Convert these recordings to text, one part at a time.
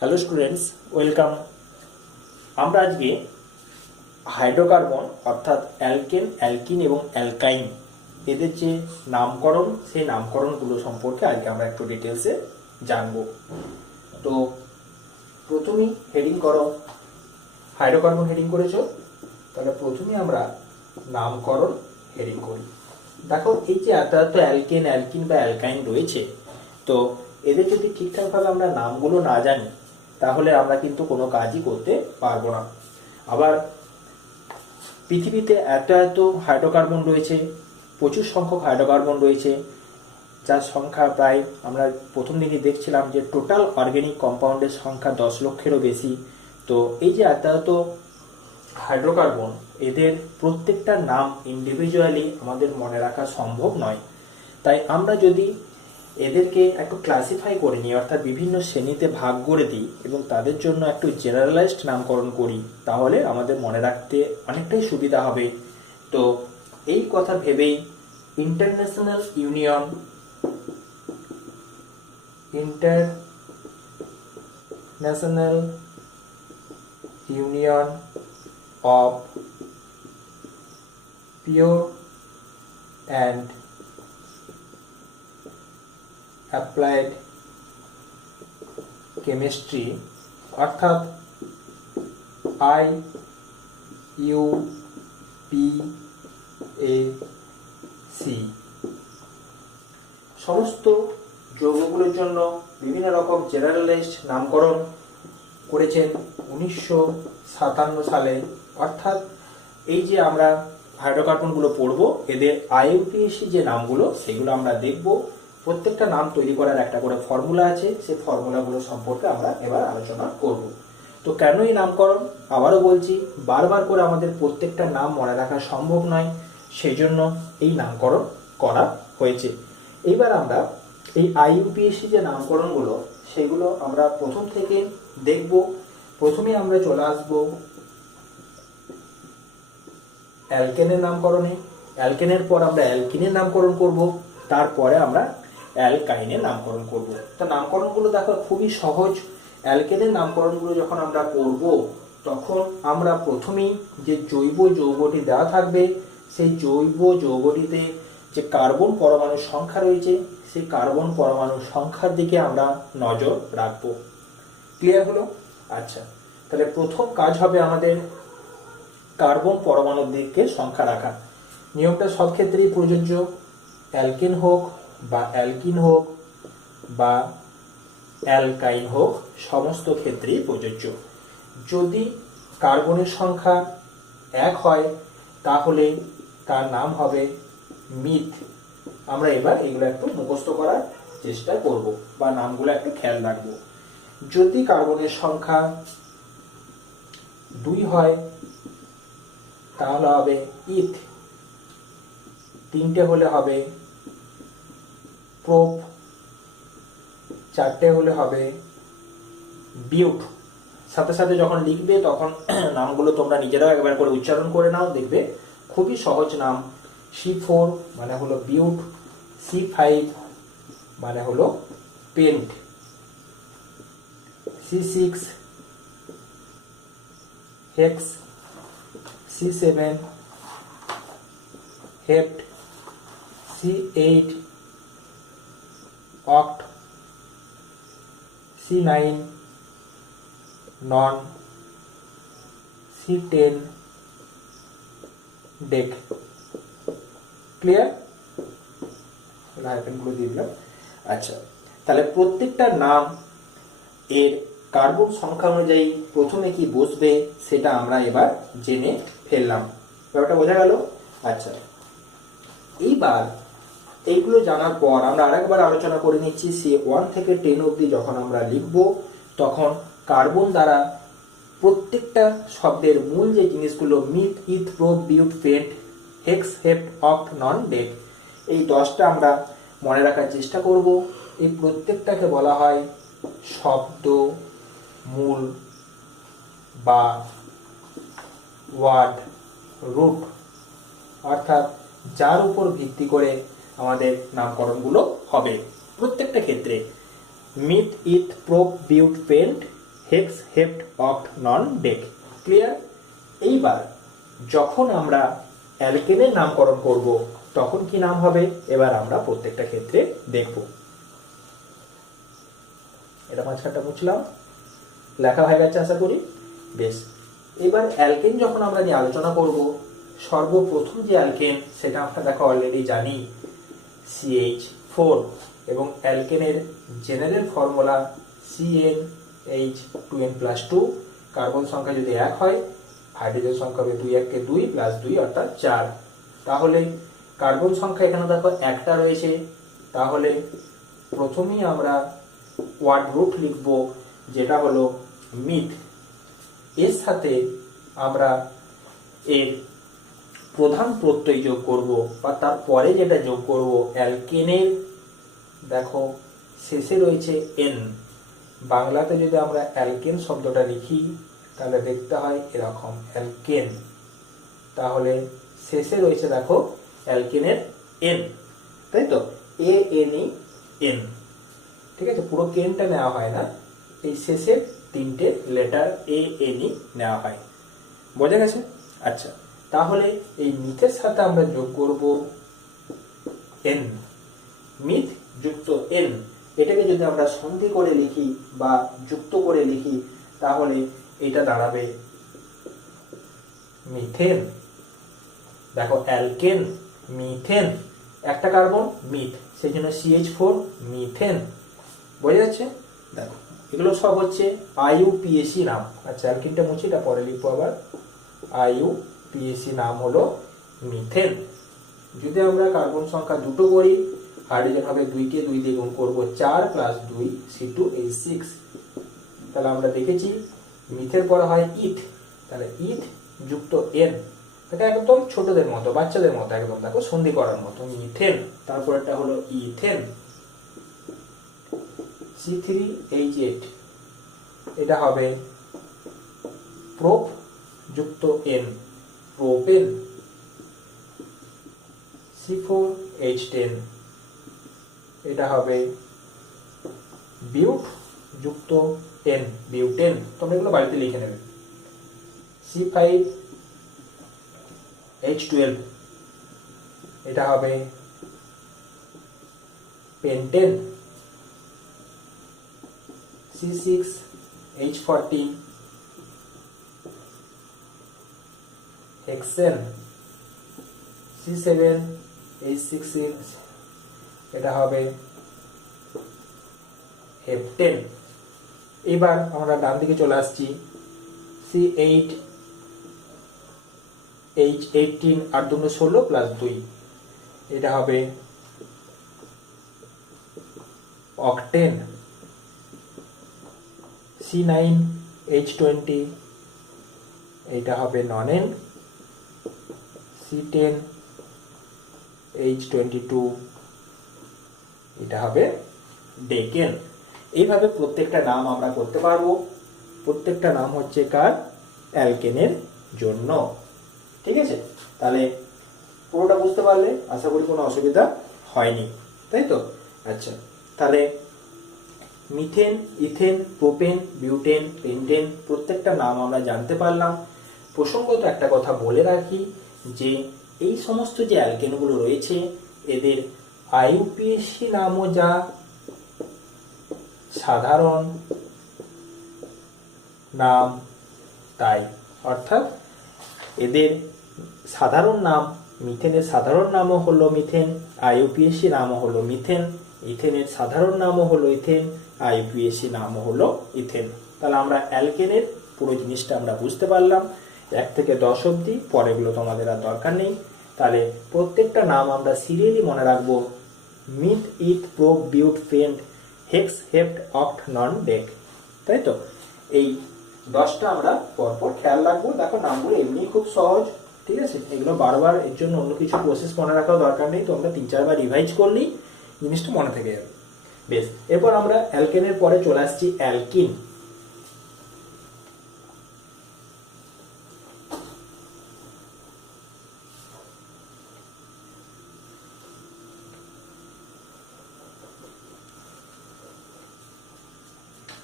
Hello students, welcome. আমরা আজকে hydrocarbon অর্থাৎ অ্যালকেন, অ্যালকিন এবং অ্যালকাইন এদের যে নামকরণ, সেই নামকরণগুলো সম্পর্কে আজকে আমরা একটু ডিটেলসে জানব। তো প্রথমেই হেডিং করো, হাইড্রোকার্বন হেডিং করেছো, তাহলে প্রথমেই আমরা নামকরণ হেডিং করি। দেখো, এই যে এত এত অ্যালকেন, অ্যালকিন বা অ্যালকাইন রয়েছে, তো এদের যদি ঠিকঠাকভাবে আমরা নামগুলো না জানি তাহলে আমরা কিন্তু কোনো কাজই করতে পারবো না। আবার পৃথিবীতে এত এত হাইড্রোকার্বন রয়েছে, প্রচুর সংখ্যক হাইড্রোকার্বন রয়েছে, যার সংখ্যা প্রায় আমরা প্রথম দিনই দেখছিলাম যে টোটাল অর্গ্যানিক কম্পাউন্ডের সংখ্যা 10 লক্ষেরও বেশি। তো এই যে এত এত হাইড্রোকার্বন, এদের প্রত্যেকটা নাম ইন্ডিভিজুয়ালি আমাদের মনে রাখা সম্ভব নয়। তাই আমরা যদি এদেরকে একটু ক্লাসিফাই করে নিই, অর্থাৎ বিভিন্ন শ্রেণীতে ভাগ করে দিই এবং তাদের জন্য একটু জেনারেলাইজড নামকরণ করি, তাহলে আমাদের মনে রাখতে অনেকটাই সুবিধা হবে। তো এই কথা ভেবেই international union of pure and applied chemistry অর্থাৎ IUPAC সমস্ত যৌগগুলোর জন্য বিভিন্ন রকম জেনারেলাইজড নামকরণ করেছেন 1957 সালে। অর্থাৎ এই যে আমরা হাইড্রোকার্বনগুলো পড়বো, এদের IUPAC যে নামগুলো সেগুলো আমরা দেখব। প্রত্যেকটা নাম তৈরি করার একটা করে ফর্মুলা আছে, সেই ফর্মুলাগুলো সম্পর্কে আমরা এবার আলোচনা করব। তো কেন এই নামকরণ, আবারও বলছি, বারবার করে আমাদের প্রত্যেকটা নাম মনে রাখা সম্ভব নয়, সেই জন্য এই নামকরণ করা হয়েছে। এইবার আমরা এই IUPAC যে নামকরণগুলো সেগুলো আমরা প্রথম থেকে দেখব। প্রথমে আমরা চলে আসবো অ্যালকেনের নামকরণে। অ্যালকেনের পর আমরা অ্যালকিনের নামকরণ করব, তারপরে আমরা অ্যালকাইনের নামকরণ করব। তো নামকরণগুলো দেখো খুবই সহজ। অ্যালকেনের নামকরণগুলো যখন আমরা করব, তখন আমরা প্রথমেই যে জৈব যৌগটি দেওয়া থাকবে, সেই জৈব যৌগটিতে যে কার্বন পরমাণুর সংখ্যা রয়েছে, সেই কার্বন পরমাণুর সংখ্যার দিকে আমরা নজর রাখবো। ক্লিয়ার হলো? আচ্ছা, তাহলে প্রথম কাজ হবে আমাদের কার্বন পরমাণুর দিকে সংখ্যা রাখা। নিয়মটা সব ক্ষেত্রেই প্রযোজ্য, অ্যালকেন হোক বা অ্যালকিন হোক বা অ্যালকাইন হোক, সমস্ত ক্ষেত্রেই প্রযোজ্য। যদি কার্বনের সংখ্যা 1 হয় তাহলে তার নাম হবে মিথ। আমরা এবার এগুলো একটু মুখস্থ করার চেষ্টা করব বা নামগুলো একটু খেয়াল রাখবো। যদি কার্বনের সংখ্যা 2 হয় তাহলে হবে ইথ, 3টে হলে হবে প্রোপ, 4টে হলে হবে বিউট। সাথে সাথে যখন লিখবে তখন নামগুলো তোমরা নিজেরাও একবার করে উচ্চারণ করে নাও, দেখবে খুবই সহজ নাম। C4 মানে হলো বিউট, C5 মানে হলো paint, C6 hex, C7 হেপ্ট, C8 অক্ট, C9 নন, C10 ডেক। ক্লিয়ার? হাইফেনগুলো দিয়ে দিলাম। আচ্ছা, তাহলে প্রত্যেকটা নাম এর কার্বন সংখ্যা অনুযায়ী প্রথমে কি বসবে সেটা আমরা এবার জেনে ফেললাম। ব্যাপারটা বোঝা গেল? আচ্ছা, এইবার এইগুলো জানার পর আমরা আরেকবার আলোচনা করে নিচ্ছি। C1 থেকে 10 অবধি যখন আমরা লিখব, তখন কার্বন দ্বারা প্রত্যেকটা শব্দের মূল যে জিনিসগুলো মিথ, ইথ, প্রোপ, বিউট, পেন্ট, হেক্স, হেপ্ট, অক্ট, নন, ডেক, এই 10টা আমরা মনে রাখার চেষ্টা করব। এই প্রত্যেকটাকে বলা হয় শব্দ মূল বা ওয়ার্ড রুট, অর্থাৎ যার উপর ভিত্তি করে আমাদের নামকরণগুলো হবে প্রত্যেকটা ক্ষেত্রে। মিথ, ইথ, প্রোপ, বিউট, পেন্ট, হেক্স হেপ্ট অক্ট নন ডেক। ক্লিয়ার? এইবার যখন আমরা অ্যালকেনের নামকরণ করব তখন কি নাম হবে এবার আমরা প্রত্যেকটা ক্ষেত্রে দেখব। এটা মাঝখানটা মুছলাম, লেখা হয়ে গেছে আশা করি। বেশ, এবার অ্যালকেন যখন আমরা নিয়ে আলোচনা করব, সর্বপ্রথম যে অ্যালকেন সেটা আমরা দেখো অলরেডি জানি CH4, এবং অ্যালকেনের জেনারেল ফর্মুলা CnH2n+2। কার্বন সংখ্যা যদি 1 হয়, হাইড্রোজেন সংখ্যা হবে 2 1 2 + 2 অর্থাৎ 4। তাহলে কার্বন সংখ্যা এখানে দেখো একটা রয়েছে, তাহলে প্রথমেই আমরা ওয়ার্ড রুট লিখব যেটা হলো মিথ। এর সাথে আমরা এর প্রধান প্রত্যয় যোগ করব, বা তারপরে যেটা যোগ করব অ্যালকেনের দেখো শেষে রয়েছে এন। বাংলাতে যদি আমরা অ্যালকেন শব্দটা লিখি তাহলে দেখতে হয় এরকম অ্যালকেন, তাহলে শেষে রয়েছে দেখো অ্যালকেনের এন, তাই তো, ANEN। ঠিক আছে, পুরো কেনটা নেওয়া হয় না, এই শেষের 3টে লেটার ANE নেওয়া হয়। বোঝা গেছে? আচ্ছা, তাহলে এই মিথের সাথে আমরা যোগ করব এন, মিথ যুক্ত এন। এটাকে যদি আমরা সন্ধি করে লিখি বা যুক্ত করে লিখি তাহলে এটা দাঁড়াবে মিথেন। দেখো অ্যালকেন, মিথেন, একটা কার্বন মিথ, সেই জন্য CH4 মিথেন। বোঝা যাচ্ছে? দেখো এগুলো সব হচ্ছে IUPAC নাম। আচ্ছা, অ্যালকেনটা মুছি, এটা পরে লিখবো আবার। IUPAC নাম হলো মিথেন। যদি আমরা কার্বন সংখ্যা দুটো করি, হাইড্রোজেন হবে 2 কে 2 দিয়ে গুণ করব 4 + 2 C2H6। তাহলে আমরা দেখেছি মিথের পরে হয় ইথ, তাহলে ইথ যুক্ত এন, এটা একদম ছোটদের মতো, বাচ্চাদের মতো একদম দেখো সন্ধি করার মতো, মিথেন। তারপরটা হলো ইথেন, C3H8, এটা হবে প্রোপ যুক্ত এন, প্রোপেন। C4H10, এটা হবে বিউট যুক্ত এন, বিউটেন। তোমরা এগুলো বাড়িতে লিখে নেবে। C5H12, এটা হবে পেন্টেন। C6H40, hexane. C7H16, এটা হবে হেপটেন। এবার আমরা ডান দিকে চলে আসছি, C8H18 আর 2 16 + 2, এটা হবে অক্টেন। C9H20, এটা হবে ননেন। C10H22, এটা হবে ডেকেন। এইভাবে প্রত্যেকটা নাম আমরা করতে পারবো। প্রত্যেকটা নাম হচ্ছে কার? অ্যালকেনের জন্য। ঠিক আছে, তাহলে পুরোটা বুঝতে পারলে আশা করি কোনো অসুবিধা হয়নি, তাই তো? আচ্ছা, তাহলে methane, ethane, propane, butane, pentane প্রত্যেকটা নাম আমরা জানতে পারলাম। প্রসঙ্গত একটা কথা বলে রাখি যে এই সমস্ত যে অ্যালকেনগুলো রয়েছে এদের IUPAC নামও যা সাধারণ নাম তাই, অর্থাৎ এদের সাধারণ নাম, মিথেনের সাধারণ নামও হলো মিথেন, IUPAC নামও হলো মিথেন, ইথেনের সাধারণ নামও হলো ইথেন, IUPAC নামও হলো ইথেন। তাহলে আমরা অ্যালকেনের পুরো জিনিসটা আমরা বুঝতে পারলাম 1 থেকে 10 অবধি, পরেগুলো তোমাদের আর দরকার নেই। তাহলে প্রত্যেকটা নাম আমরা সিরিয়ালি মনে রাখবো, মিথ, ইথ, প্রোপ, বিউট, পেন্ট, হেক্স, হেপ্ট, অক্ট, নন, ডেক, তাই তো? এই 10টা আমরা পরপর খেয়াল রাখবো। দেখো নামগুলো এমনি খুব সহজ, ঠিক আছে, এগুলো বারবার এর জন্য অন্য কিছু প্রসেস মনে রাখাও দরকার নেই, তোমরা 3-4 বার রিভাইজ করলেই জিনিসটা মনে থেকে যাবে। বেশ, এরপর আমরা অ্যালকেনের পরে চলে আসছি অ্যালকিন।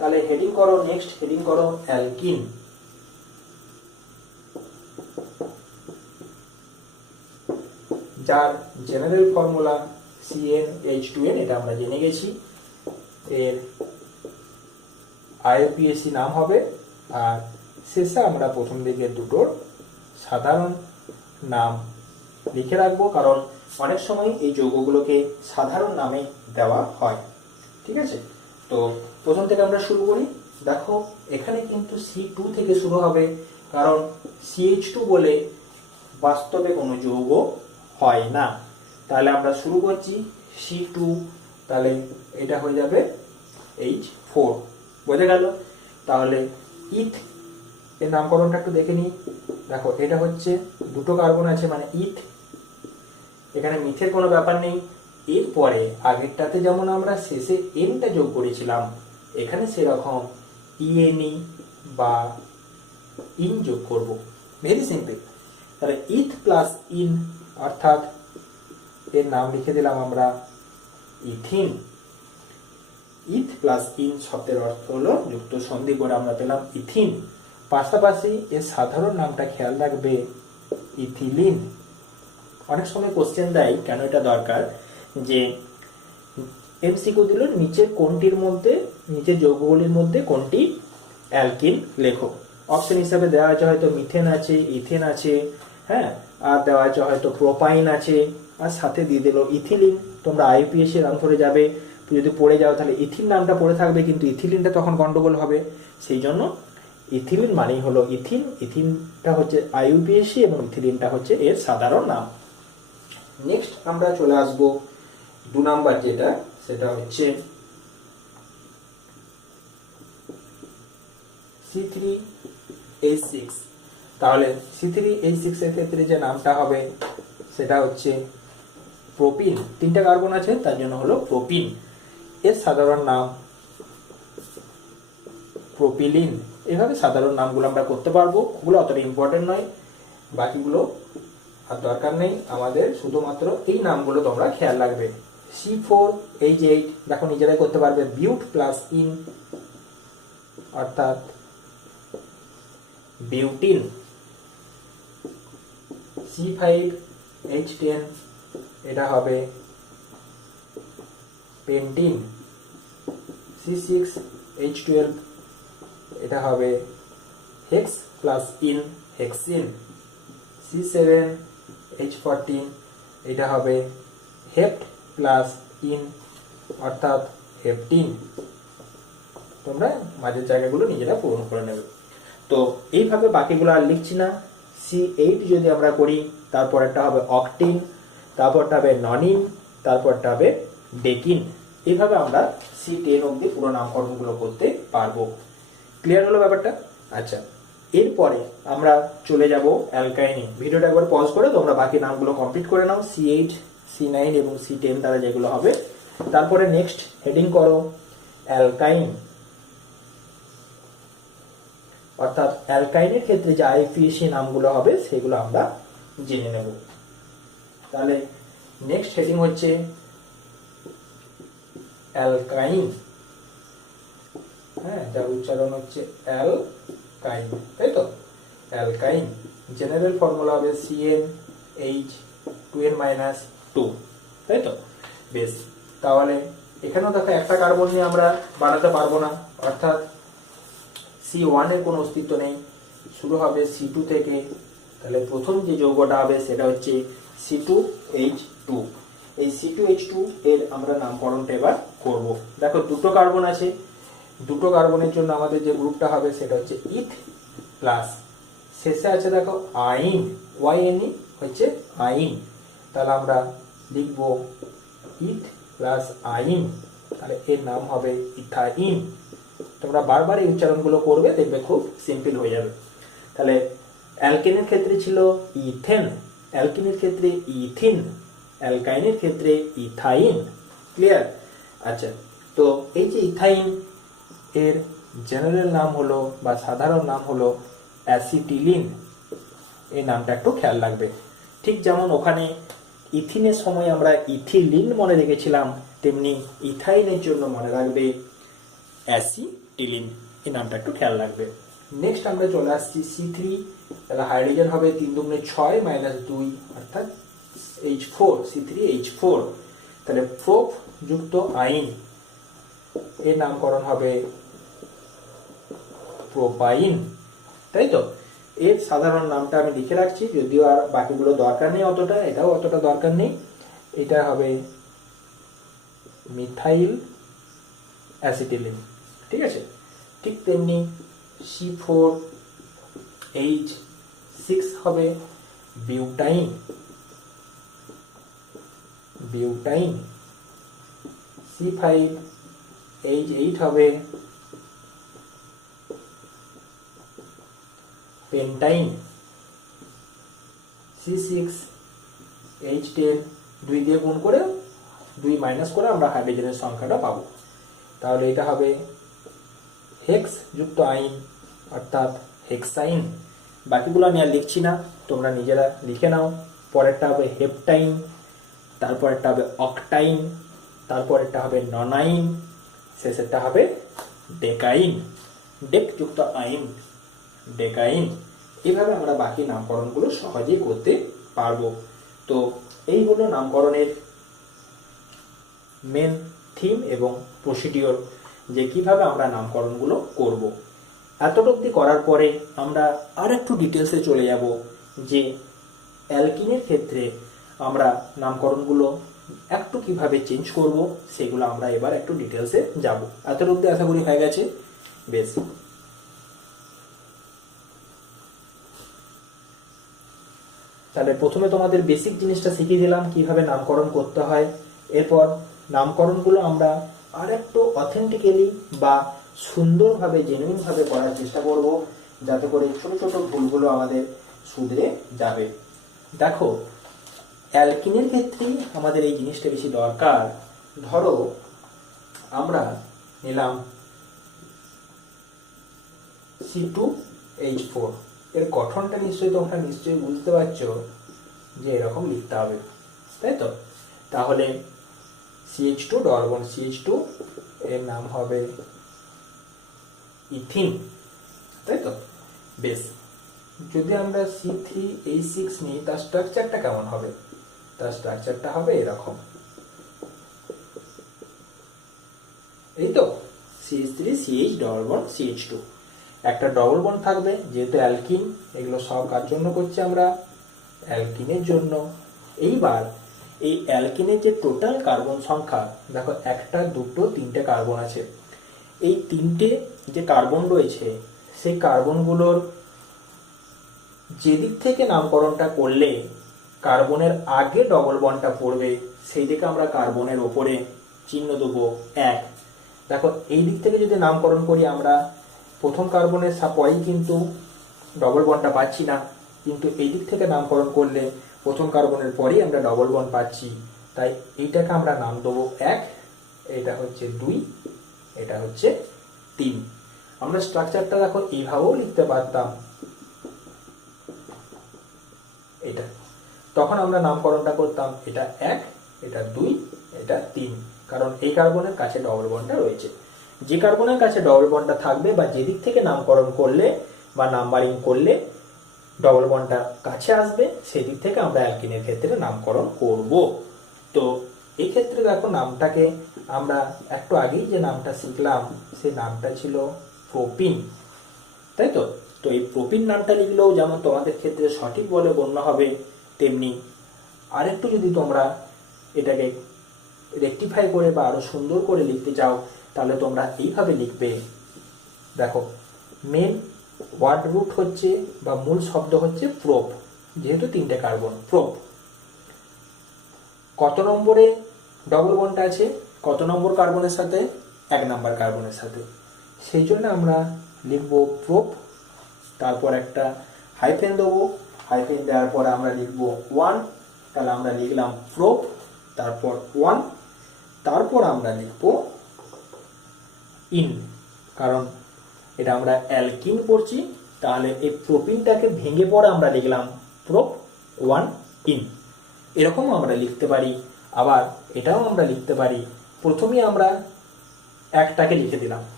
তাহলে হেডিং করো, নেক্সট হেডিং করো অ্যালকিন। যার জেনারেল ফর্মুলা CnH2n, এটা আমরা জেনে গেছি। এর আইইউপিএসি নাম হবে, আর শেষে আমরা প্রথম দিকে দুটোর সাধারণ নাম লিখে রাখবো, কারণ অনেক সময় এই যৌগগুলোকে সাধারণ নামে দেওয়া হয়। ঠিক আছে, তো প্রথম থেকে আমরা শুরু করি। দেখো এখানে কিন্তু C2 থেকে শুরু হবে, কারণ CH2 বলে বাস্তবে কোনো যৌগ হয় না। তাহলে আমরা শুরু করছি C2, তাহলে এটা হয়ে যাবে H4, বোঝা গেল? তাহলে ইথ এর নামকরণটা একটু দেখে নিই। দেখো এটা হচ্ছে দুটো কার্বন আছে, মানে ইথ, এখানে মিথের কোনো ব্যাপার নেই। এরপরে আগেরটাতে যেমন আমরা শেষে এনটা যোগ করেছিলাম, এখানে সেরকম ইএনই বা ইন যোগ করব, ভেরি সিম্পল। তাহলে ইথ প্লাস ইন, অর্থাৎ এর নাম লিখে দিলাম আমরা ইথিন। ইথ প্লাস ইন শব্দের অর্থ হলো যুক্ত সন্ধি করে আমরা পেলাম ইথিন। পাশাপাশি এর সাধারণ নামটা খেয়াল রাখবে ইথিলিন। অনেক সময় কোশ্চেন দেয়, কেন এটা দরকার, যে এমসিকিউ দিল নিচের কোনটির মধ্যে, নিচের যৌগগুলির মধ্যে কোনটি অ্যালকিন লেখো। অপশন হিসাবে দেওয়া আছে হয়তো মিথেন আছে, ইথেন আছে, হ্যাঁ, আর দেওয়া আছে হয়তো প্রোপাইন আছে, আর সাথে দিয়ে দিল ইথিলিন। তোমরা আইইউপিএসি নাম ধরে যাবে, যদি পড়ে যাও তাহলে ইথিন নামটা পড়ে থাকবে, কিন্তু ইথিলিনটা তখন গন্ডগোল হবে। সেই জন্য ইথিলিন মানেই হলো ইথিন, ইথিনটা হচ্ছে আইইউপিএসি এবং ইথিলিনটা হচ্ছে এর সাধারণ নাম। নেক্সট আমরা চলে আসব 2 নাম্বার, যেটা সেটা হচ্ছে C3H6। তাহলে C3H6 এর ক্ষেত্রে যে নামটা হবে সেটা হচ্ছে প্রোপিন। 3টে কার্বন আছে, তার জন্য হলো প্রোপিন। এর সাধারণ নাম প্রোপিলিন। এভাবে সাধারণ নামগুলো আমরা করতে পারবো, ওগুলো অতটা ইম্পর্টেন্ট নয়, বাকিগুলো আর দরকার নেই আমাদের, শুধুমাত্র এই নামগুলো তোমরা খেয়াল রাখবে। C4H8, দেখো নিজেরাই করতে পারবে, বিউট প্লাস ইন, অর্থাৎ বিউটিন। C5H10, এটা হবে পেন্টিন। C6H12, এটা হবে hex plus in, hexene. C7H14, এটা হবে হেপ্ট প্লাস ইন, অর্থাৎ হেপটিন। তোমরা মাঝের জায়গাগুলো নিজেরা পূরণ করে নেবে। তো এইভাবে বাকিগুলো আর লিখছি না। C8 যদি আমরা করি, তারপরটা হবে অকটিন, তারপরটা হবে ননিন, তারপরটা হবে ডেকিন। এইভাবে আমরা C10 অবধি পুরো নামকরণগুলো করতে পারবো। ক্লিয়ার হলো ব্যাপারটা? আচ্ছা, এরপরে আমরা চলে যাব অ্যালকাইনে। ভিডিওটা একবার পজ করে তোমরা বাকি নামগুলো কমপ্লিট করে নাও, C8, C9 এবং C10 দ্বারা যেগুলো হবে। তারপরে নেক্সট হেডিং করো অ্যালকাইন, অর্থাৎ অ্যালকাইনের ক্ষেত্রে যে আইইউপিএসি নামগুলো হবে সেগুলো আমরা জেনে নেব। তাহলে নেক্সট হেডিং হচ্ছে অ্যালকাইন, হ্যাঁ, যার উচ্চারণ হচ্ছে অ্যালকাইন, তাই তো? অ্যালকাইন জেনারেল ফর্মুলা হবে CnH2n-2, তাই তো? বেশ, তাহলে এখানেও দেখো একটা কার্বন নিয়ে আমরা বানাতে পারবো না, অর্থাৎ C1 এর কোনো অস্তিত্ব নেই, শুরু হবে C2 থেকে। তাহলে প্রথম যে যৌগটা হবে সেটা হচ্ছে C2H2। এই C2H2 এর আমরা নামকরণটা এবার করব। দেখো দুটো কার্বন আছে, দুটো কার্বনের জন্য আমাদের যে গ্রুপটা হবে সেটা হচ্ছে ইথ প্লাস, শেষে আছে দেখো আইন, YNE হচ্ছে আইন। তাহলে আমরা লিখব ইথ প্লাস আইন, তাহলে এর নাম হবে ইথাইন। তোমরা বারবার এই উচ্চারণগুলো করবে, দেখবে খুব সিম্পল হয়ে যাবে। তাহলে অ্যালকেনের ক্ষেত্রে ছিল ইথেন, অ্যালকিনের ক্ষেত্রে ইথিন, অ্যালকাইনের ক্ষেত্রে ইথাইন। ক্লিয়ার? আচ্ছা, তো এই যে ইথাইন, এর জেনারেল নাম হলো বা সাধারণ নাম হলো অ্যাসিটিলিন। এই নামটা একটু খেয়াল রাখবে। ঠিক যেমন ওখানে ইথিনের সময় আমরা ইথিলিন মনে রেখেছিলাম, তেমনি ইথাইনের জন্য মনে রাখবে অ্যাসিটিলিন। অ্যাসিটিলিন, এই নামটা একটু খেয়াল রাখবে। নেক্সট আমরা চলে আসছি C3, তাহলে হাইড্রোজেন হবে 3 দুগুণে 6 - 2 অর্থাৎ H4, C3H4, তাহলে প্রোপ যুক্ত আইন এর নামকরণ হবে প্রোপাইন, তাই তো। এর সাধারণ নামটা আমি লিখে রাখছি, যদিও আর বাকিগুলো দরকার নেই অতটা, এটাও অতটা দরকার নেই। এটা হবে মিথাইল অ্যাসিটিলিন, ঠিক আছে। ঠিক তেমনি C4H6 হবে বিউটাইন, C5H8 হবে পেন্টাইন, C6H10 2 দিয়ে গুণ করে 2 মাইনাস করে আমরা হাইড্রোজেনের সংখ্যাটা পাবো, তাহলে এটা হবে হেক্স যুক্ত আইন অর্থাৎ হেক্সাইন। বাকিগুলো আমি আর লিখছি না, তোমরা নিজেরা লিখে নাও। পরেরটা হবে হেপটাইন, তারপরেরটা হবে অক্টাইন, তারপরেরটা হবে ননাইন, শেষেরটা হবে ডেকাইন, ডেক যুক্ত আইন, ডেকাইন। এইভাবে আমরা বাকি নামকরণগুলো সহজেই করতে পারবো। তো এই হলো নামকরণের মেন থিম এবং প্রসিডিওর, যে কিভাবে আমরা নামকরণগুলো করব। এতটুকু করার পরে আমরা আর একটু ডিটেলসে চলে যাব যে অ্যালকিনের ক্ষেত্রে আমরা নামকরণগুলো একটু কিভাবে চেঞ্জ করব, সেগুলো আমরা এবার একটু ডিটেলসে যাব। এতটুকু আশা করি হয়ে গেছে। বেশ, তাহলে প্রথমে তোমাদের বেসিক জিনিসটা শিখিয়ে দিলাম কিভাবে নামকরণ করতে হয়। এরপর নামকরণগুলো আমরা আর একটু অথেন্টিক্যালি বা সুন্দরভাবে জেনুইনভাবে করার চেষ্টা করব, যাতে করে ছোট ছোট ভুলগুলো আমাদের শুধরে যাবে। দেখো, অ্যালকিনের ক্ষেত্রেই আমাদের এই জিনিসটা বেশি দরকার। ধরো আমরা নিলাম C2H4, এর গঠনটা নিশ্চয়ই তোমরা নিশ্চয়ই বুঝতে পারছো যে এরকম লিখতে হবে, তাই তো। তাহলে CH2 ডবল বন্ড CH2, এর নাম হবে ইথিন, তাই তো। বেশ, যদি আমরা C3H6 নিই, তার স্ট্রাকচারটা কেমন হবে? তার স্ট্রাকচারটা হবে এরকম, এই তো, CH3CH ডবল বন্ড CH2, একটা ডবল বন্ড থাকবে, যেহেতু অ্যালকিন, এগুলো সব কার জন্য করছি আমরা? অ্যালকিনের জন্য। এইবার এই অ্যালকিনের যে টোটাল কার্বন সংখ্যা, দেখো 1 2 3টে কার্বন আছে। এই 3টে যে কার্বন রয়েছে, সেই কার্বনগুলোর যেদিক থেকে নামকরণটা করলে কার্বনের আগে ডবল বন্ডটা পড়বে, সেই দিকে আমরা কার্বনের ওপরে চিহ্ন দেবো 1। দেখো, এই দিক থেকে যদি নামকরণ করি আমরা, প্রথম কার্বনের পরেই কিন্তু ডবল বন্ডটা পাচ্ছি না, কিন্তু এই দিক থেকে নামকরণ করলে প্রথম কার্বনের পরেই আমরা ডবল বন্ড পাচ্ছি। তাই এইটাকে আমরা নাম দেবো 1, এটা হচ্ছে 2, এটা হচ্ছে 3। আমরা স্ট্রাকচারটা দেখো এইভাবেও লিখতে পারতাম, এটা। তখন আমরা নামকরণটা করতাম এটা 1, এটা 2, এটা 3, কারণ এই কার্বনের কাছে ডবল বন্ডটা রয়েছে। যে কার্বনের কাছে ডবল বন্ডটা থাকবে বা যেদিক থেকে নামকরণ করলে বা নাম্বারিং করলে ডবল বন্ডটা কাছে আসবে, সেদিক থেকে আমরা অ্যালকিনের ক্ষেত্রে নামকরণ করব। তো এই ক্ষেত্রে দেখো, নামটাকে আমরা একটু আগেই যে নামটা শিখলাম, সেই নামটা ছিল প্রোপিন, তাই তো। তো এই প্রোপিন নামটা লিখলেও যেমন তোমাদের ক্ষেত্রে সঠিক বলে গণ্য হবে, তেমনি আরেকটু যদি তোমরা এটাকে রেকটিফাই করে বা আরো সুন্দর করে লিখতে চাও, তাহলে তোমরা এইভাবে লিখবে। দেখো, মেন ওয়ার্ড রুট হচ্ছে বা মূল শব্দ হচ্ছে প্রোপ, যেহেতু 3টে কার্বন, প্রোপ। কত নম্বরে ডবল বন্ডটা আছে? কত নম্বর কার্বনের সাথে? 1 নম্বর কার্বনের সাথে। সেই জন্য আমরা লিখব প্রোপ, তারপর একটা হাইফেন দেবো, হাইফেন দেওয়ার পর আমরা লিখব 1, তাহলে আমরা লিখলাম প্রোপ, তারপর 1, তারপর আমরা লিখব ইন, কারণ এটা আমরা অ্যালকিন করছি, তাহলে এই প্রোপিনটাকে ভেঙে পড়ে আমরা লিখলাম প্রোপ 1 ইন। এরকম আমরা লিখতে পারি। আবার এটাও আমরা লিখতে পারি, প্রথমে আমরা 1টাকে লিখে দিলাম,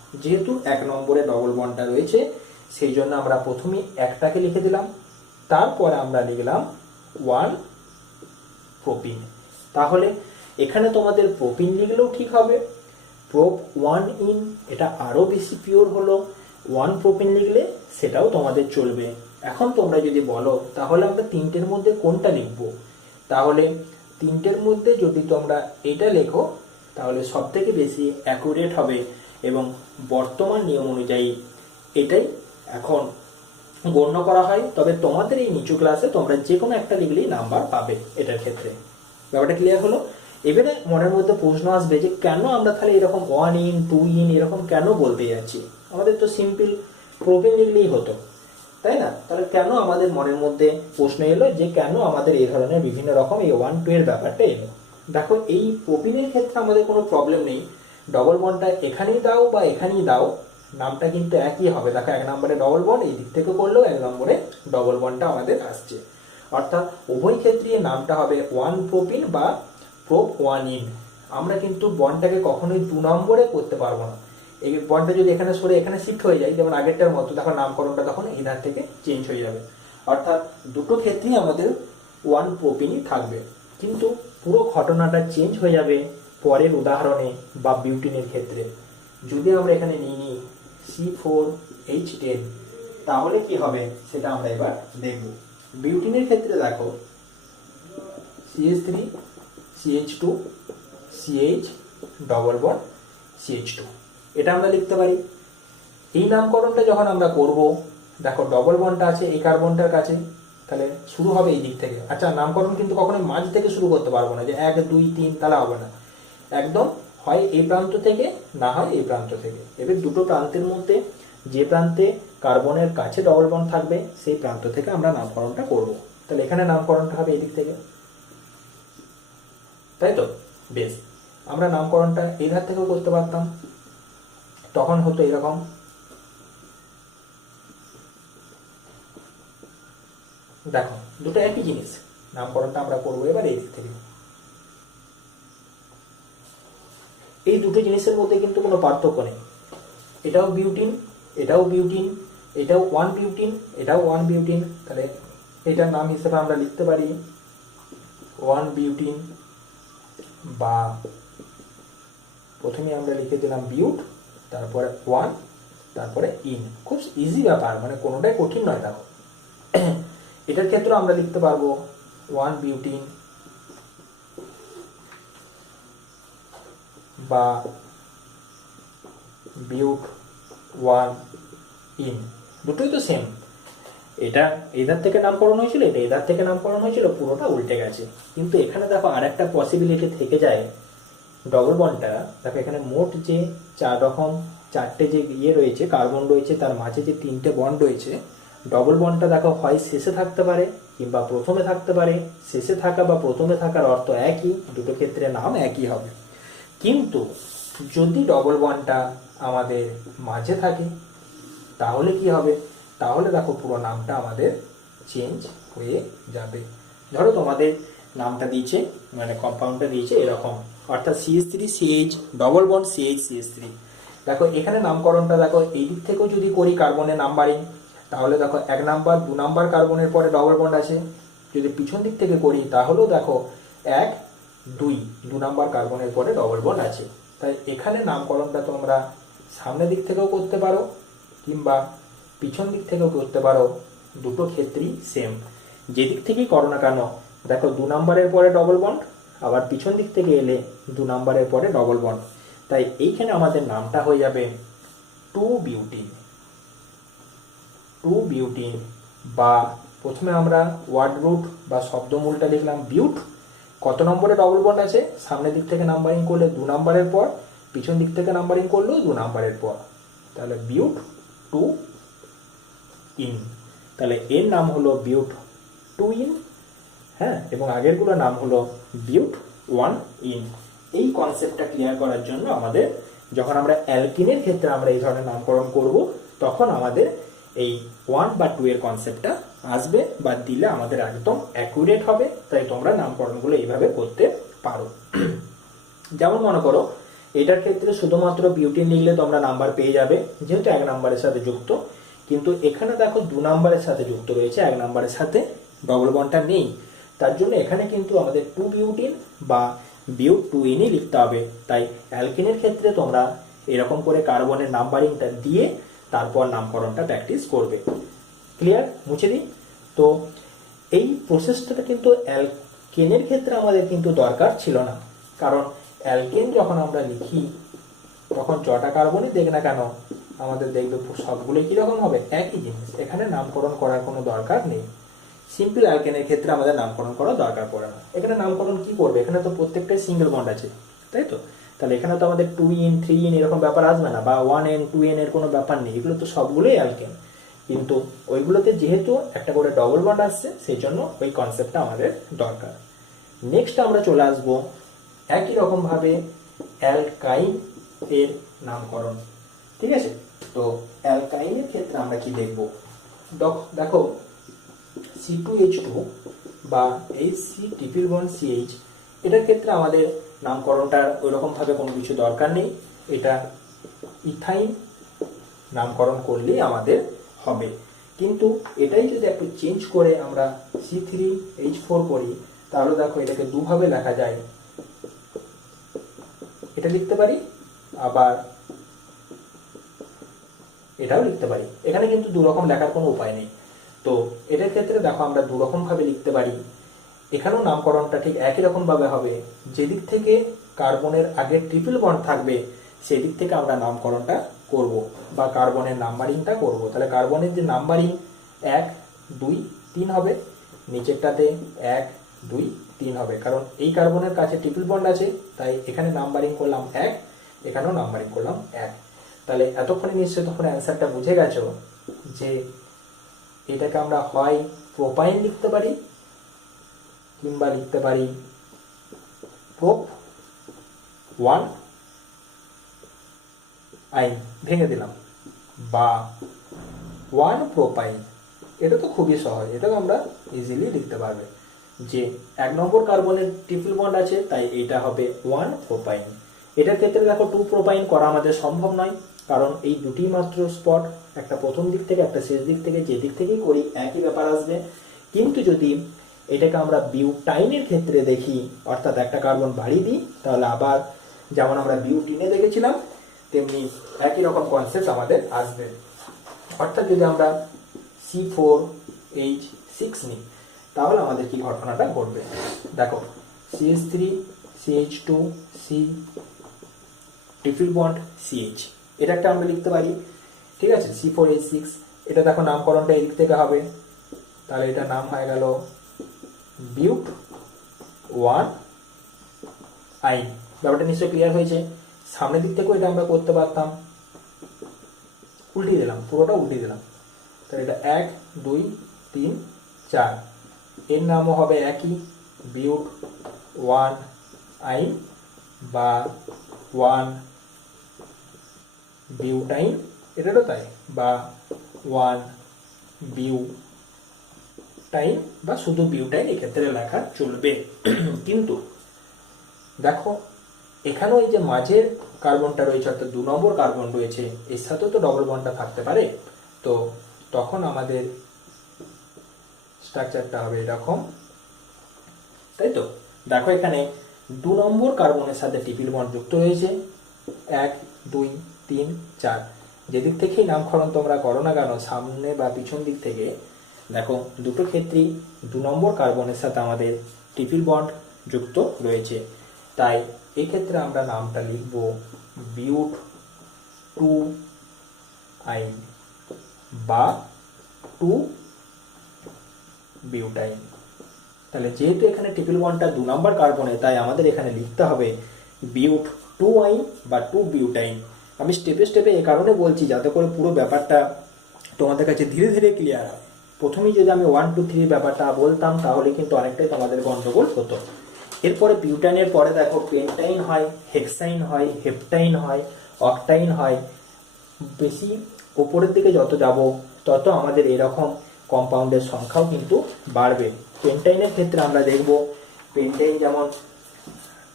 যেহেতু 1 নম্বরে ডবল বন্ডটা রয়েছে সেই জন্য আমরা প্রথমে একটাকে লিখে দিলাম, তারপরে আমরা লিখলাম 1 প্রোপিন। তাহলে এখানে তোমাদের প্রোপিন লিখলেও ঠিক হবে, প্রোপ 1 ইন এটা আরও বেশি পিওর হলো, 1 প্রোপিন লিখলে সেটাও তোমাদের চলবে। এখন তোমরা যদি বলো তাহলে আমরা তিনটের মধ্যে কোনটা লিখবো, তাহলে তিনটের মধ্যে যদি তোমরা এটা লেখো তাহলে সব থেকে বেশি অ্যাকুরেট হবে এবং বর্তমান নিয়ম অনুযায়ী এটাই এখন গণ্য করা হয়। তবে তোমাদের এই নিচু ক্লাসে তোমরা যে কোনো একটা লিখলেই নাম্বার পাবে এটার ক্ষেত্রে। ব্যাপারটা ক্লিয়ার হলো? এবারে মনের মধ্যে প্রশ্ন আসবে যে কেন আমরা তাহলে এরকম 1 ইন 2 ইন এরকম কেন বলতে যাচ্ছি, আমাদের তো সিম্পল প্রোপিন লিখলেই হতো, তাই না? তাহলে কেন আমাদের মনের মধ্যে প্রশ্ন এলো যে কেন আমাদের এই ধরনের বিভিন্ন রকম এই 1 2 এর ব্যাপারটা এলো? দেখো এই প্রোপিনের ক্ষেত্রে আমাদের কোনো প্রবলেম নেই, ডবল বন্ডটা এখানেই দাও বা এখানেই দাও নামটা কিন্তু একই হবে। দেখো 1 নম্বরে ডবল বন্ড এই দিক থেকে করলেও 1 নম্বরে ডবল বন্ডটা আমাদের আসছে, অর্থাৎ উভয় ক্ষেত্রে নামটা হবে 1 প্রোপিন বা প্রোপ 1 ইন। আমরা কিন্তু বন্ডটাকে কখনোই 2 নম্বরে করতে পারবো না, এই বন্ডটা যদি এখানে সরে এখানে শিফট হয়ে যায় যেমন আগেরটার মতো, তখন নামকরণটা তখন এই ধার থেকে চেঞ্জ হয়ে যাবে। অর্থাৎ দুটো ক্ষেত্রেই আমাদের 1 প্রোপিনই থাকবে, কিন্তু পুরো ঘটনাটা চেঞ্জ হয়ে যাবে পরের উদাহরণে বা বিউটিনের ক্ষেত্রে। যদি আমরা এখানে নিই C4H10 তাহলে কি হবে সেটা আমরা এবার দেখব। বিউটিনের ক্ষেত্রে দেখো CH3 CH2 CH double bond CH2 এটা আমরা লিখতে পারি। এই নামকরণটা যখন আমরা করব, দেখো ডবল বন্ডটা আছে এই কার্বনটার কাছে, তাহলে শুরু হবে এই দিক থেকে। আচ্ছা নামকরণ কিন্তু কখনোই মাঝ থেকে শুরু করতে পারবো না যে 1 2 3 তাহলে হবে না, একদম হয় এই প্রান্ত থেকে না হয় এই প্রান্ত থেকে। এবার দুটো প্রান্তের মধ্যে যে প্রান্তে কার্বনের কাছে ডবল বন্ড থাকবে সেই প্রান্ত থেকে আমরা নামকরণটা করব। তাহলে এখানে নামকরণটা হবে এই দিক থেকে, তাই তো? বেশ, আমরা নামকরণটা এই ধার থেকেও করতে পারতাম, তখন হতো এরকম। দেখো দুটো একই জিনিস, নামকরণটা আমরা করবো এবার এই দিক থেকে। এই দুটো জিনিসের মধ্যে কিন্তু কোনো পার্থক্য নেই, এটাও বিউটিন এটাও বিউটিন, এটাও 1 বিউটিন এটাও 1 বিউটিন। তাহলে এটার নাম হিসেবে আমরা লিখতে পারি 1 বিউটিন, বা প্রথমে আমরা লিখে দিলাম বিউট, তারপরে 1, তারপরে ইন। খুব ইজি ব্যাপার, মানে কোনোটাই কঠিন নয়। দেখো এটার ক্ষেত্রে আমরা লিখতে পারবো 1 বিউটিন বা বিউট 1 ইন, দুটোই তো সেম। এটা এধার থেকে নামকরণ হয়েছিল, এটা এধার থেকে নামকরণ হয়েছিল, পুরোটা উল্টে গেছে। কিন্তু এখানে দেখো আর একটা পসিবিলিটি থেকে যায়, ডবল বন্ডটা দেখো এখানে মোট যে 4টে যে ইয়ে রয়েছে কার্বন রয়েছে, তার মাঝে যে 3টে বন্ড রয়েছে, ডবল বন্ডটা দেখো হয় শেষে থাকতে পারে কিংবা প্রথমে থাকতে পারে। শেষে থাকা বা প্রথমে থাকার অর্থ একই, দুটো ক্ষেত্রে নাম একই হবে। কিন্তু যদি ডবল বন্ডটা আমাদের মাঝে থাকে তাহলে কি হবে, তাহলে দেখো পুরো নামটা আমাদের চেঞ্জ হয়ে যাবে। ধরো তোমাদের নামটা দিয়েছে, মানে কম্পাউন্ডটা দিয়েছে এরকম, অর্থাৎ CH3CH ডবল বন্ড CH3। দেখো এখানে নামকরণটা দেখো এই দিক থেকেও যদি করি কার্বনের নাম্বারিং, তাহলে দেখো 1 নাম্বার 2 নাম্বার কার্বনের পরে ডবল বন্ড আছে। যদি পিছন দিক থেকে করি তাহলেও দেখো 1 2 নাম্বার কার্বনের পরে ডবল বন্ড আছে। তাই এখানে নামকরণটা তোমরা সামনের দিক থেকেও করতে পারো কিংবা পিছন দিক থেকেও করতে পারো, দুটো ক্ষেত্রেই সেম। যে দিক থেকেই করো না কেন দেখো 2 নাম্বারের পরে ডবল বন্ড, আবার পিছন দিক থেকে এলে 2 নাম্বারের পরে ডবল বন্ড। তাই এইখানে আমাদের নামটা হয়ে যাবে 2 বিউটিন, বা প্রথমে আমরা ওয়ার্ড রুট বা শব্দমূলটা লিখলাম বিউট। কত নম্বরে ডবল বন্ড আছে, সামনের দিক থেকে নাম্বারিং করলে 2 নাম্বারের পর, পিছন দিক থেকে নাম্বারিং করলেও 2 নাম্বারের পর, তাহলে বিউট 2 ইন। তাহলে এর নাম হলো বিউট 2 ইন, হ্যাঁ, এবং আগেরগুলোর নাম হলো বিউট 1 ইন। এই কনসেপ্টটা ক্লিয়ার করার জন্য আমাদের যখন আমরা অ্যালকিনের ক্ষেত্রে আমরা এই ধরনের নামকরণ করব, তখন আমাদের এই 1 বা 2 এর কনসেপ্টটা আসবে বা দিলে আমাদের একদম অ্যাকুরেট হবে। তাই তোমরা নামকরণগুলো এইভাবে করতে পারো। যেমন মনে করো এটার ক্ষেত্রে শুধুমাত্র বিউটিন লিখলে তোমরা নাম্বার পেয়ে যাবে, যেহেতু 1 নাম্বারের সাথে যুক্ত। কিন্তু এখানে দেখো 2 নাম্বারের সাথে যুক্ত রয়েছে, 1 নাম্বারের সাথে ডবল বন্ডটা নেই। তার জন্য এখানে কিন্তু আমাদের 2 বিউটিন বা বিউট 2 লিখতে হবে। তাই অ্যালকেনের ক্ষেত্রে তোমরা এরকম করে কার্বনের নাম্বারিংটা দিয়ে তারপর নামকরণটা প্র্যাকটিস করবে। ক্লিয়ার? মুছে দিই। তো এই প্রসেসটা কিন্তু অ্যালকেনের ক্ষেত্রে আমাদের কিন্তু দরকার ছিল না, কারণ অ্যালকেন যখন আমরা লিখি তখন জটা কার্বনই দেখ না কেন আমাদের দেখবে সবগুলোই কিরকম হবে, একই জিনিস। এখানে নামকরণ করার কোনো দরকার নেই। সিম্পল অ্যালকেনের ক্ষেত্রে আমাদের নামকরণ করার দরকার পড়ে না। এখানে নামকরণ কি করবে, এখানে তো প্রত্যেকটাই সিঙ্গেল বন্ড আছে, তাই তো? তাহলে এখানে তো আমাদের 2n 3n এরকম ব্যাপার আসবে না, বা 1n 2n এর কোনো ব্যাপার নেই। এগুলো তো সবগুলোই অ্যালকেন, কিন্তু ওইগুলোতে যেহেতু একটা করে ডবল বন্ড আসছে, সেই জন্য ওই কনসেপ্টটা আমাদের দরকার। নেক্সট আমরা চলে আসবো একই রকম ভাবে অ্যালকাইন এর নামকরণ। ঠিক আছে? তো অ্যালকাইনের ক্ষেত্রে আমরা কি দেখব, দেখো C2H2 বা HC ট্রিপল বন্ড CH, এটার ক্ষেত্রে আমাদের নামকরণটার ওইরকম ভাবে কোনো কিছু দরকার নেই। এটা ইথাইন নামকরণ করলেই আমাদের হবে। কিন্তু এটাই যদি একটু চেঞ্জ করে আমরা C3H4 করি, তাহলে দেখো এটাকে দুভাবে লেখা যায়। এটা লিখতে পারি, আবার এটাও লিখতে পারি। এখানে কিন্তু দুরকম লেখার কোনো উপায় নেই। তো এটার ক্ষেত্রে দেখো আমরা দুরকম ভাবে লিখতে পারি। এখানেও নামকরণটা ঠিক একই রকম ভাবে হবে। যেদিক থেকে কার্বনের আগে ট্রিপল বন্ড থাকবে সেদিক থেকে আমরা নামকরণটা করব, বা কার্বনের নাম্বারিংটা করব। তাহলে কার্বনের যে নাম্বারিং 1 2 3 হবে, নিচেরটাতে 1 2 3 হবে, কারণ এই কার্বনের কাছে ট্রিপল বন্ড আছে, তাই এখানে নাম্বারিং করলাম 1, এখানেও নাম্বারিং করলাম 1। তাহলে এতক্ষণে নিশ্চয়ই তখন অ্যান্সারটা বুঝে গেছো যে এটাকে আমরা হয় প্রোপাইন লিখতে পারি, কিংবা লিখতে পারি প্রোপ 1 আইন, ভেঙে দিলাম, বা 1 প্রোপাইন। এটা তো খুবই সহজ, এটাকে আমরা ইজিলি লিখতে পারবে যে 1 নম্বর কার্বনের ট্রিপল বন্ড আছে, তাই এটা হবে 1 প্রোপাইন। এটার ক্ষেত্রে দেখো 2 প্রোপাইন করা আমাদের সম্ভব নয়, কারণ এই দুটি মাত্র স্পট, একটা প্রথম দিক থেকে একটা শেষ দিক থেকে, যে দিক থেকেই করি একই ব্যাপার আসবে। কিন্তু যদি এটাকে আমরা বিউটাইনের ক্ষেত্রে দেখি, অর্থাৎ একটা কার্বন বাড়িয়ে দিই, তাহলে আবার যেমন আমরা বিউটিনে দেখেছিলাম তেমনি একই রকম কনসেপ্ট আমাদের আসবে। অর্থাৎ যদি আমরা C4H6 নিই, তাহলে আমাদের কি ঘটনাটা ঘটবে দেখো, CH3 CH2 C triple bond CH, এটা একটা আমরা লিখতে পারি। ঠিক আছে? C4H6, এটা দেখো নামকরণটা এদিক থেকে হবে, তাহলে এটা নাম হয়ে গেল বিউট 1 আইন। ব্যাপারটা নিশ্চয়ই ক্লিয়ার হয়েছে। সামনের দিক থেকেও এটা আমরা করতে পারতাম, উল্টিয়ে দিলাম, পুরোটা উল্টিয়ে দিলাম। তাহলে এটা 1 2 3 4, এর নামও হবে একই, বিউট 1 আইন বা 1 বিউটাইন, এটারও তাই, বা 1 বিউটাইন, বা শুধু বিউটাইন এক্ষেত্রে লেখা চলবে। কিন্তু দেখো এখানেও এই যে মাঝের কার্বনটা রয়েছে, অর্থাৎ 2 নম্বর কার্বন রয়েছে, এর সাথেও তো ডবল বন্ডটা থাকতে পারে। তো তখন আমাদের স্ট্রাকচারটা হবে এরকম, তাই তো? দেখো এখানে 2 নম্বর কার্বনের সাথে ট্রিপল বন্ড যুক্ত রয়েছে, 1 2 3 4। যেদিক থেকেই নামকরণ তোমরা করো না কেন, সামনে বা পিছন দিক থেকে, দেখো দুটো ক্ষেত্রেই 2 নম্বর কার্বনের সাথে আমাদের ট্রিপল বন্ড যুক্ত রয়েছে। তাই এক্ষেত্রে আমরা নামটা লিখব বিউট 2 আইন বা 2 বিউটাইন। তাহলে যেহেতু এখানে ট্রিপল বন্ডটা 2 নম্বর কার্বনে, তাই আমাদের এখানে লিখতে হবে বিউট 2 আইন বা 2 বিউটাইন। আমি স্টেপে স্টেপে এ কারণে বলছি যাতে করে পুরো ব্যাপারটা তোমাদের কাছে ধীরে ধীরে ক্লিয়ার হয়। প্রথমেই যদি আমি 1 2 3 ব্যাপারটা বলতাম, তাহলে কিন্তু অনেকটাই তোমাদের গন্ডগোল হতো। এরপরে বিউটাইনের পরে দেখো পেন্টাইন হয়, হেক্সাইন হয়, হেপটাইন হয়, অক্টাইন হয়। বেশি উপরের দিকে যত যাব তত আমাদের এরকম কম্পাউন্ডের সংখ্যাও কিন্তু বাড়বে। পেন্টাইনের ক্ষেত্রে আমরা দেখব পেন্টাইন যেমন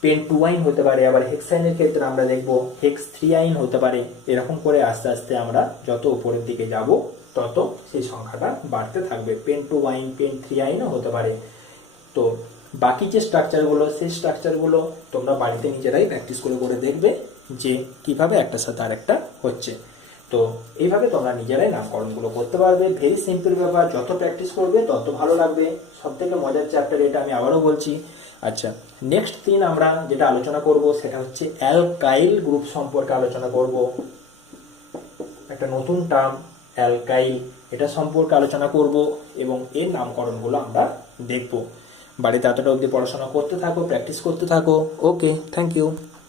পেন 2 আইন হতে পারে, আবার হেক্সাইনের ক্ষেত্রে আমরা দেখব হেক্স 3 আইন হতে পারে। এরকম করে আস্তে আস্তে আমরা যত উপরের দিকে যাব তত সেই সংখ্যাটা বাড়তে থাকবে। পেন 2 আইন, পেন 3 আইনও হতে পারে। তো বাকি যে স্ট্রাকচারগুলো, সেই স্ট্রাকচারগুলো তোমরা বাড়িতে নিজেরাই প্র্যাকটিস করে করে দেখবে যে কিভাবে একটার সাথে আরেকটা হচ্ছে। তো এইভাবে তোমরা নিজেরাই নামকরণগুলো করতে পারবে। ভেরি সিম্পল ব্যাপার, যত প্র্যাকটিস করবে তত ভালো লাগবে। সব থেকে মজার চ্যাপ্টার এটা, আমি আবারও বলছি। আচ্ছা, নেক্সট দিন আমরা যেটা আলোচনা করব সেটা হচ্ছে অ্যালকাইল গ্রুপ সম্পর্কে আলোচনা করব। একটা নতুন টার্ম অ্যালকাইল, এটা সম্পর্কে আলোচনা করব এবং এর নামকরণগুলো আমরা দেখব। বাড়িতে এতটা অবধি পড়াশোনা করতে থাকো, প্র্যাকটিস করতে থাকো। ওকে, থ্যাংক ইউ।